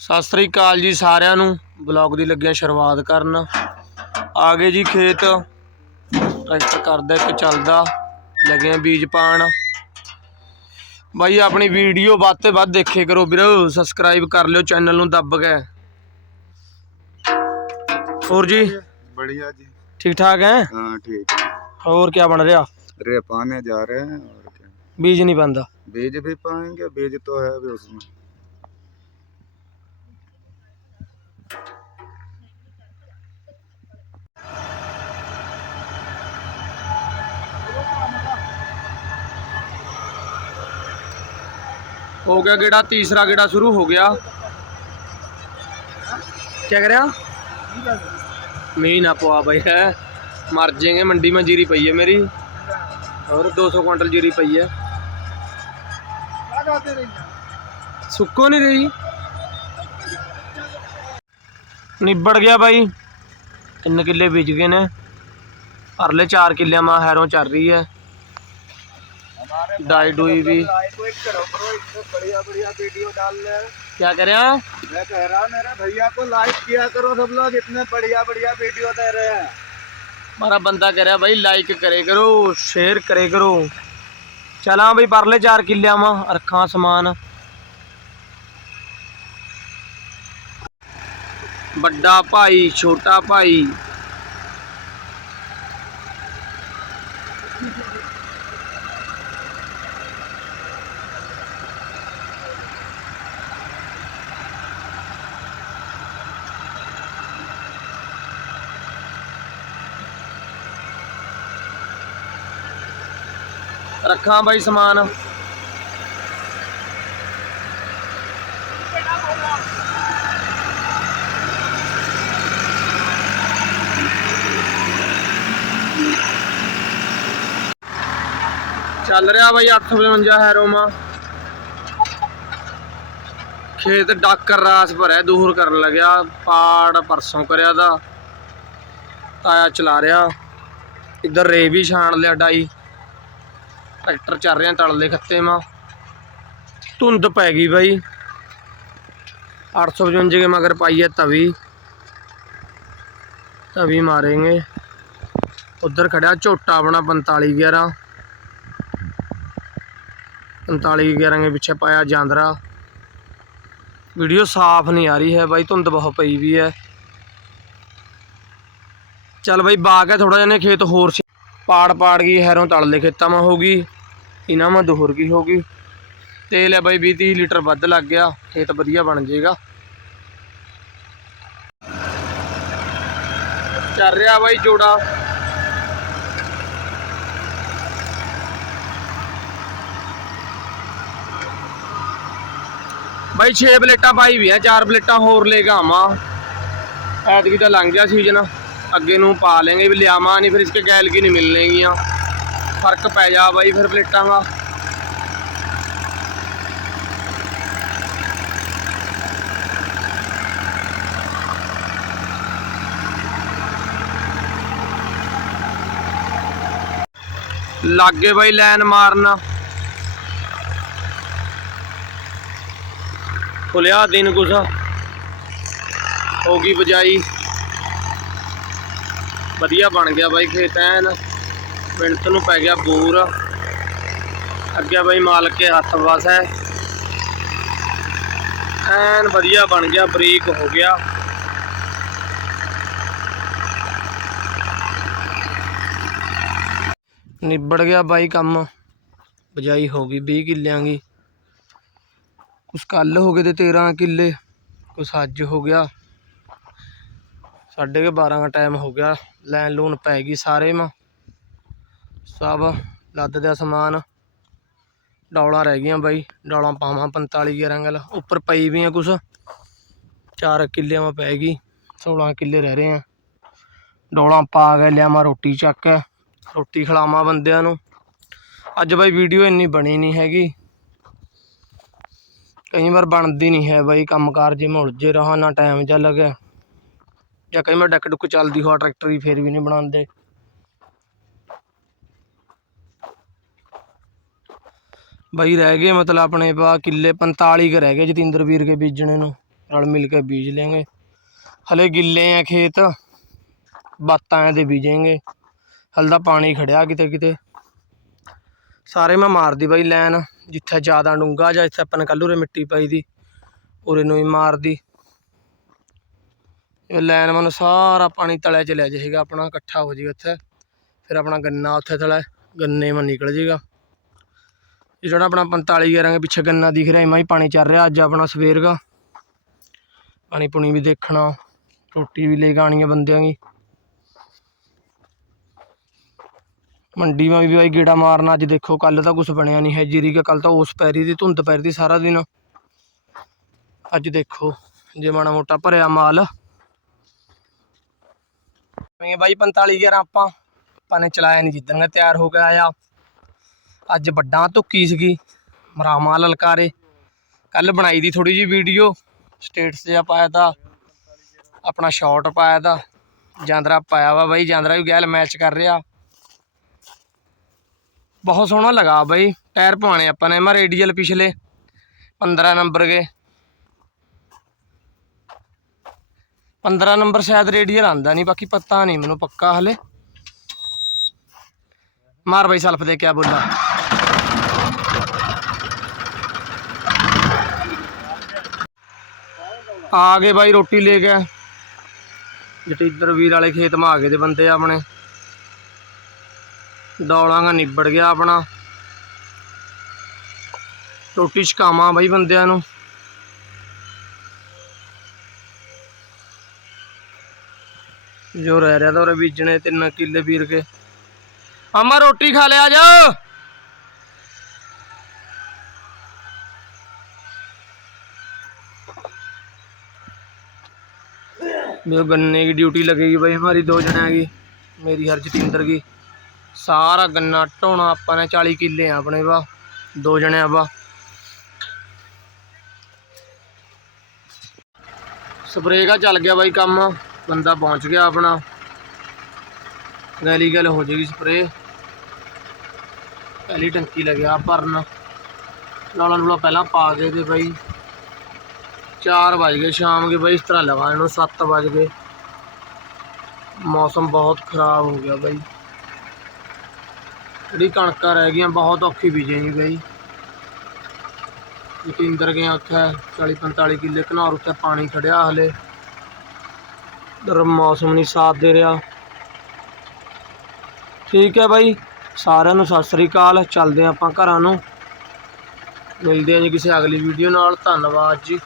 ਸਤਿ ਸ੍ਰੀ ਅਕਾਲ ਜੀ ਸਾਰਿਆਂ ਨੂੰ ਬਲੌਗ ਦੀ ਲੱਗਿਆ ਸ਼ੁਰੂਆਤ ਕਰਨ ਆ ਗਏ ਜੀ ਖੇਤ ਟਰੈਕਟਰ ਕਰਦਾ ਇੱਕ ਚੱਲਦਾ ਲੱਗੇ ਆ ਬੀਜ ਪਾਣ ਬਾਈ ਆਪਣੀ ਵੀਡੀਓ ਵੱਧ ਤੇ ਵੱਧ ਦੇਖੇ ਕਰੋ ਵੀਰੋ ਸਬਸਕ੍ਰਾਈਬ ਕਰ ਲਿਓ ਚੈਨਲ ਨੂੰ ਦੱਬ ਕੇ ਹੋਰ ਜੀ बढ़िया जी ਠੀਕ ਠਾਕ ਹੈ हाँ ठीक है ਹੋਰ ਕੀ ਬਣ ਰਿਹਾ रे पाने जा रहे हैं और क्या ਬੀਜ ਨਹੀਂ ਬੰਦਾ बीज भी पाएंगे बीज तो है अभी उसमें ਹੋ ਗਿਆ ਗੇੜਾ, ਤੀਸਰਾ ਗੇੜਾ ਸ਼ੁਰੂ ਹੋ ਗਿਆ। ਕਿਆ ਕਰ ਰਿਹਾ ਮੀਂਹ ਨਾ ਪਵਾ ਬਈ, ਹੈ। ਮਰ ਜਾਏਗੇ, ਮੰਡੀ ਮੈਂ ਜੀਰੀ ਪਈ ਹੈ ਮੇਰੀ। ਔਰ 200 ਕੁਇੰਟਲ ਜੀਰੀ ਪਈ ਹੈ। ਸੁੱਕੋ ਨਹੀਂ ਰਹੀ। ਨਿਬੜ ਗਿਆ ਬਾਈ। 3 ਕਿੱਲੇ ਵਿਜ ਗਏ ਨੇ। ਪਰਲੇ 4 ਕਿੱਲਿਆਂ ਮਾ ਹੈਰੋਂ ਚੱਲ ਰਹੀ ਹੈ। ਡਾਈ ਡੂਈ ਵੀ बढ़िया बढ़िया वीडियो डाल रहे हैं क्या कर रहे हैं मैं कह रहा हूँ मेरे भैया को लाइक किया करो सब लोग इतने बढ़िया बढ़िया वीडियो दे रहे हैं हमारा बंदा कह रहा है भाई लाइक करे करो शेयर करे करो चला भाई परले चार किले आवा रखा समान ਵੱਡਾ ਭਾਈ ਛੋਟਾ ਭਾਈ ਰੱਖਾਂ ਬਾਈ ਸਮਾਨ। ਚੱਲ ਰਿਹਾ ਬਾਈ 852 ਹੈਰੋਮਾ। ਖੇਤ ਡਾਕਰ ਰਾਸ ਭਰਿਆ, ਦੂਰ ਕਰਨ ਲੱਗਿਆ। ਪਾੜ ਪਰਸੋਂ ਕਰਿਆ ਦਾ। ਤਾਇਆ ਚਲਾ ਰਿਹਾ। ਇੱਧਰ ਰੇ ਵੀ ਛਾਣ ਲਿਆ ਡਾਈ। ਟਰੈਕਟਰ ਚੱਲ ਰਿਹਾ ਤਲਲੇ ਖੱਤੇ ਮਾ ਧੁੰਦ ਪੈ ਗਈ ਬਾਈ 855 के मगर पाई है तवी तवी मारेंगे उधर खड़ा झोटा अपना पंताली ग्यारह पंताली ग्यारह के पीछे पाया जांदरा वीडियो साफ नहीं आ रही है भाई धुंध बहुत पई भी है चल भाई बाग है थोड़ा जने खेत होर पाड़ पाड़ गई हैरों तल ले खेता में होगी ਇਹਨਾਂ ਮਾ ਦੋਹਰ ਗਈ ਹੋ ਗਈ ਤੇਲ ਹੈ ਬਾਈ 20 30 ਲੀਟਰ ਵੱਧ ਲੱਗ ਗਿਆ, ਖੇਤ ਵਧੀਆ ਬਣ ਜਾਏਗਾ। ਚੱਲ ਰਿਹਾ ਬਾਈ ਜੋੜਾ। ਬਾਈ 6 ਪਲੇਟਾਂ ਪਾਈ ਵੀ ਆ 4 ਪਲੇਟਾਂ ਹੋਰ ਲੈ ਕੇ ਆਵਾਂ। ਐਤਕੀ ਤਾਂ ਲੰਘ ਗਿਆ ਸੀਜ਼ਨ, ਅੱਗੇ ਨੂੰ ਪਾ ਲੈਂਗੇ ਵੀ ਲਿਆਵਾਂ, ਨਹੀਂ ਫਿਰ ਇਸਕੇ ਗੈਲ ਕੀ ਨਹੀਂ ਮਿਲਣਗੀਆਂ। ਫ਼ਰਕ ਪੈ ਜਾ ਬਾਈ ਫਿਰ ਪਲੇਟਾਂ ਦਾ। ਲਾਗੇ ਬਾਈ ਲਾਈਨ ਮਾਰਨ। ਖੁੱਲਿਆ ਦਿਨ ਕੁਛ। ਹੋ ਗਈ ਬਜਾਈ। ਵਧੀਆ ਬਣ ਗਿਆ ਬਾਈ ਖੇਤ ਐਨ। ਪਿੰਡ ਨੂੰ ਪੈ ਗਿਆ ਬੂਰ। ਅੱਗੇ ਬਾਈ ਮਾਲਕ ਕੇ ਹੱਥ ਵਸ ਹੈ। ਐਨ ਵਧੀਆ ਬਣ ਗਿਆ, ਬਰੀਕ ਹੋ ਗਿਆ। ਨਿਬੜ ਗਿਆ ਬਾਈ ਕੰਮ। ਬਜਾਈ ਹੋ ਗਈ 20 ਕਿੱਲਿਆਂ ਦੀ। ਕੁਛ ਕੱਲ ਹੋ ਗਏ ਤੇ 13 ਕਿੱਲੇ, ਕੁਛ ਅੱਜ ਹੋ ਗਿਆ। ਸਾਢੇ ਕੇ 12 ਦਾ ਟਾਈਮ ਹੋ ਗਿਆ। ਲੈਣ ਲੂਣ ਪੈ ਗਈ ਸਾਰੇ ਮਾ। ਸਭ ਲੱਦ ਦਿਆ ਸਮਾਨ। ਡੌਲਾਂ ਰਹਿ ਗਈਆਂ ਬਾਈ। ਡੌਲਾਂ ਪਾਵਾਂ 45 11 ਗੱਲ ਉੱਪਰ ਪਈ ਵੀ ਆ ਕੁਛ। 4 ਕਿੱਲੇ ਮਾ ਪੈ ਗਈ। 16 ਕਿੱਲੇ ਰਹਿ ਰਹੇ ਆ। ਡੌਲਾਂ ਪਾ ਕੇ ਲਿਆ ਮੈਂ ਰੋਟੀ ਚੱਕ ਕੇ। ਰੋਟੀ ਖਿਲਾਵਾਂ ਬੰਦਿਆਂ ਨੂੰ। ਅੱਜ ਬਾਈ ਵੀਡੀਓ ਇੰਨੀ ਬਣੀ ਨਹੀਂ ਹੈਗੀ। ਕਈ ਵਾਰ ਬਣਦੀ ਨਹੀਂ ਹੈ ਬਾਈ ਕੰਮਕਾਰ। ਜੇ ਮੈਂ ਉਲਝੇ ਰਹਾ ਨਾ ਟਾਈਮ ਜਾ ਲੱਗਿਆ। ਜਾਂ ਕਈ ਵਾਰ ਡੱਕ ਡੁੱਕ ਚੱਲਦੀ ਹੋਆ ਟਰੈਕਟਰ ਵੀ ਫੇਰ ਵੀ ਨਹੀਂ ਬਣਾਉਂਦੇ। ਬਾਈ ਰਹਿ ਗਏ ਮਤਲਬ ਆਪਣੇ ਪਾ ਕਿੱਲੇ 45 ਕ ਰਹਿ ਗਏ ਜਤਿੰਦਰ ਵੀਰ ਕੇ ਬੀਜਣੇ ਨੂੰ, ਰਲ ਮਿਲ ਕੇ ਬੀਜ ਲੈਂਗੇ ਹਲੇ ਗਿੱਲੇ ਆ ਖੇਤ, ਬਾਤਾਂ ਦੇ ਬੀਜेंगे ਹਲ ਦਾ ਪਾਣੀ ਖੜਿਆ ਕਿਤੇ ਕਿਤੇ। ਸਾਰੇ ਮੈਂ ਮਾਰਦੀ ਬਾਈ ਲਾਈਨ ਜਿੱਥੇ ਜ਼ਿਆਦਾ ਡੂੰਗਾ ਜਾਂ ਇੱਥੇ ਆਪਾਂ ਨੇ ਕੱਲੂ ਰੇ ਮਿੱਟੀ ਪਾਈ ਦੀ, ਉਰੇ ਨੂੰ ਹੀ ਮਾਰਦੀ। ਇਹ ਲਾਈਨ ਮਨ ਸਾਰਾ ਪਾਣੀ ਤਲੇ ਚ ਲੈ ਜਾਏਗਾ, ਆਪਣਾ ਇਕੱਠਾ ਹੋ ਜਾਏਗਾ ਇੱਥੇ ਫਿਰ ਆਪਣਾ ਗੰਨਾ ਉੱਥੇ ਥਲੇ, ਗੰਨੇ ਮਨ ਨਿਕਲ ਜਾਏਗਾ। ਇਹ ਜਿਹੜਾ ਆਪਣਾ 45 ਗਿਆਰਾਂ ਪਿੱਛੇ ਗੰਨਾ ਦਿਖ ਰਿਹਾ ਇਮਾ ਹੀ ਪਾਣੀ ਚੱਲ ਰਿਹਾ ਅੱਜ ਆਪਣਾ ਸਵੇਰ ਦਾ। ਪਾਣੀ ਪੁਣੀ ਵੀ ਦੇਖਣਾ, ਰੋਟੀ ਵੀ ਲੈ ਕੇ ਆਉਣੀ ਆ ਬੰਦਿਆਂ ਦੀ। ਮੰਡੀ ਮਾ ਵੀ ਬਾਈ ਗੇੜਾ ਮਾਰਨਾ, ਅੱਜ ਦੇਖੋ ਕੱਲ ਤਾਂ ਕੁਝ ਬਣਿਆ ਨਹੀਂ ਹੈ ਜੀਰੀ ਕਾ ਕੱਲ ਤਾਂ ਉਸ ਪੈਰੀ ਦੀ, ਧੁੰਦ ਪੈਰੀ ਸਾਰਾ ਦਿਨ। ਅੱਜ ਦੇਖੋ, ਜੇ ਮਾੜਾ ਮੋਟਾ ਭਰਿਆ ਮਾਲ। ਮੈਂ ਬਾਈ 45 11 ਆਪਾਂ ਆਪਾਂ ਨੇ ਚਲਾਇਆ ਨਹੀਂ ਜਿੱਦਣ ਤਿਆਰ ਹੋ ਕੇ ਆਇਆ। ਅੱਜ ਵੱਡਾ ਧੁੱਕੀ ਸੀਗੀ ਮਰਾਮਾ ਲਲਕਾਰੇ। ਕੱਲ ਬਣਾਈ ਦੀ ਥੋੜੀ ਜੀ ਵੀਡੀਓ ਸਟੇਟਸ ਜਿਹਾ ਪਾਇਆ ਤਾ, ਆਪਣਾ ਸ਼ਾਰਟ ਪਾਇਆ ਤਾ, ਜਾਂਦਰਾ ਪਾਇਆ ਵਾ ਬਾਈ, ਜਾਂਦਰਾ ਵੀ ਗੈਲ ਮੈਚ ਕਰ ਰਿਹਾ। ਬਹੁਤ ਸੋਹਣਾ ਲਗਾ ਬਾਈ ਟਾਇਰ ਪਵਾਣੇ ਆਪਾਂ ਨੇ, ਮਾ ਰੇਡੀਅਲ ਪਿਛਲੇ 15 ਨੰਬਰ ਗਏ 15 ਨੰਬਰ ਸ਼ਾਇਦ ਰੇਡੀਅਲ ਆਂਦਾ ਨਹੀਂ ਬਾਕੀ ਪਤਾ ਨਹੀਂ ਮੈਨੂੰ ਪੱਕਾ ਹਲੇ। ਮਾਰ ਬਾਈ ਸਲਫ ਦੇ, ਕਿਆ ਬੋਲਾ। ਆ ਗਏ ਬਾਈ ਰੋਟੀ ਲੈ ਕੇ। ਜਟੀਦਰ ਵੀਰ ਵਾਲੇ ਖੇਤ ਮਾ ਆ ਗਏ ਦੇ ਬੰਦੇ ਆਪਣੇ। ਡੌਲਾਂ ਦਾ ਨਿਬੜ ਗਿਆ ਆਪਣਾ। ਰੋਟੀ ਛਕਾਵਾਂ ਬਾਈ ਬੰਦਿਆਂ ਨੂੰ। ਜੋ ਰਹਿ ਰਿਹਾ ਤਾਂ ਉਹਰੇ ਬੀਜਣੇ ਤਿੰਨ ਕਿੱਲੇ ਵੀਰ ਕੇ। ਆਮਾ ਰੋਟੀ ਖਾ ਲਿਆ ਜਾ मेरे गन्ने की ड्यूटी लगेगी भाई हमारी दो जने की मेरी हर जतिंदर की ਸਾਰਾ ਗੰਨਾ ਢੋਣਾ ਆਪਾਂ ਨੇ 40 ਕਿੱਲੇ ਆ ਆਪਣੇ ਵਾ ਦੋ ਜਣੇ ਆਪਾਂ ਸਪਰੇਅ ਦਾ ਚੱਲ ਗਿਆ ਬਾਈ ਕੰਮ ਬੰਦਾ ਪਹੁੰਚ ਗਿਆ ਆਪਣਾ ਗੈਲੀ ਗੈਲ ਹੋ ਜਾਏਗੀ ਸਪਰੇਅ ਪਹਿਲੀ ਟੰਕੀ ਲੱਗਿਆ ਭਰਨ ਲਾਲਾ ਲੂਲਾ ਪਹਿਲਾਂ ਪਾ ਕੇ ਤੇ ਬਾਈ 4 ਵਜ ਗਏ ਸ਼ਾਮ ਕੇ ਬਾਈ, ਇਸ ਤਰ੍ਹਾਂ ਲਗਾ ਇਹਨੂੰ 7 ਵਜ ਗਏ। ਮੌਸਮ ਬਹੁਤ ਖਰਾਬ ਹੋ ਗਿਆ ਬਾਈ। ਜਿਹੜੀ ਕਣਕਾਂ ਰਹਿ ਗਈਆਂ, ਬਹੁਤ ਔਖੀ ਬੀਜੇ ਬੀਜੇਗੀ ਬਾਈ। ਜਤਿੰਦਰ ਗਿਆ ਉੱਥੇ 40 45 ਕਿੱਲੇ ਘਨੌਰ ਉੱਤੇ ਪਾਣੀ ਖੜਿਆ ਹਲੇ। ਦਰ ਮੌਸਮ ਨਹੀਂ ਸਾਥ ਦੇ ਰਿਹਾ। ਠੀਕ ਹੈ ਬਾਈ, ਸਾਰਿਆਂ ਨੂੰ ਸਤਿ ਸ੍ਰੀ ਅਕਾਲ। ਚੱਲਦੇ ਹਾਂ ਆਪਾਂ ਘਰਾਂ ਨੂੰ। ਮਿਲਦੇ ਹਾਂ ਜੀ ਕਿਸੇ ਅਗਲੀ ਵੀਡੀਓ ਨਾਲ। ਧੰਨਵਾਦ ਜੀ।